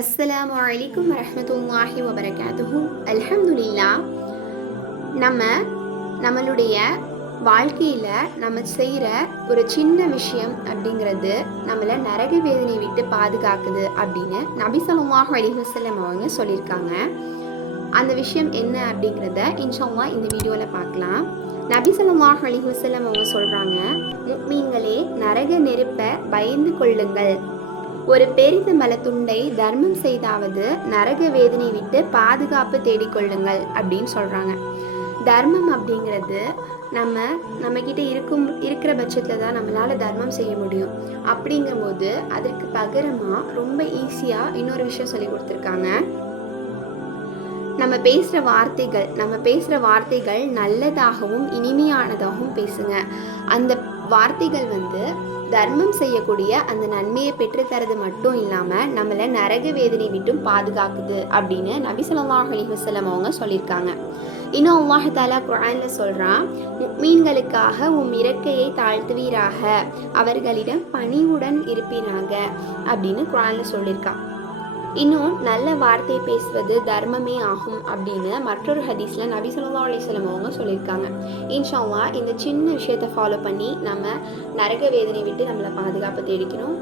அஸ்ஸலாமு அலைக்கும் வரஹ்மத்துல்லாஹி வபரகாத்துஹு. அல்ஹம்துலில்லாஹ். நம்ம நம்மளுடைய வாழ்க்கையில் நம்ம செய்கிற ஒரு சின்ன விஷயம் அப்படிங்கிறது நம்மளை நரக வேதனை விட்டு பாதுகாக்குது அப்படின்னு நபி ஸல்லல்லாஹு அலைஹி வஸல்லம் அவங்க சொல்லியிருக்காங்க. அந்த விஷயம் என்ன அப்படிங்கிறத இன்ஷா அல்லாஹ் இந்த வீடியோவில் பார்க்கலாம். நபி ஸல்லல்லாஹு அலைஹி வஸல்லம் அவங்க சொல்கிறாங்க, முஃமின்களே, நரக நெருப்பை பயந்து கொள்ளுங்கள். ஒரு பெரிதமல துண்டை தர்மம் செய்தாவது நரக வேதனை விட்டு பாதுகாப்பு தேடிக்கொள்ளுங்கள் அப்படின்னு சொல்கிறாங்க. தர்மம் அப்படிங்கிறது நம்மக்கிட்ட இருக்கிற பட்சத்தில் தான் நம்மளால் தர்மம் செய்ய முடியும். அப்படிங்கும்போது அதற்கு பகரமாக ரொம்ப ஈஸியாக இன்னொரு விஷயம் சொல்லி கொடுத்துருக்காங்க. நம்ம பேசுகிற வார்த்தைகள் நல்லதாகவும் இனிமையானதாகவும் பேசுங்க. அந்த வார்த்தைகள் தர்மம் செய்யக்கூடிய அந்த நன்மையை பெற்றுத்தரது மட்டும் இல்லாமல் நம்மளை நரக வேதனை விட்டும் பாதுகாக்குது அப்படின்னு நபி ஸல்லல்லாஹு அலைஹி வஸல்லம் அவங்க சொல்லியிருக்காங்க. இன்னும் அல்லாஹ் தஆலா குர்ஆனில் சொல்கிறான், முஃமின்களுக்காக உம் இறக்கையை தாழ்த்துவீராக, அவர்களிடம் பணிவுடன் இருப்பீராக அப்படின்னு குர்ஆனில் சொல்லியிருக்கான். இன்னும் நல்ல வார்த்தை பேசுவது தர்மமே ஆகும் அப்படின்னு மற்றொரு ஹதீஸில் நபி ஸல்லல்லாஹு அலைஹி வஸல்லம் அவங்க சொல்லியிருக்காங்க. இன்ஷா அல்லாஹ் இந்த சின்ன விஷயத்தை ஃபாலோ பண்ணி நம்ம நரக வேதனை விட்டு நம்மளை பாதுகாப்பு தேடிக்கணும்.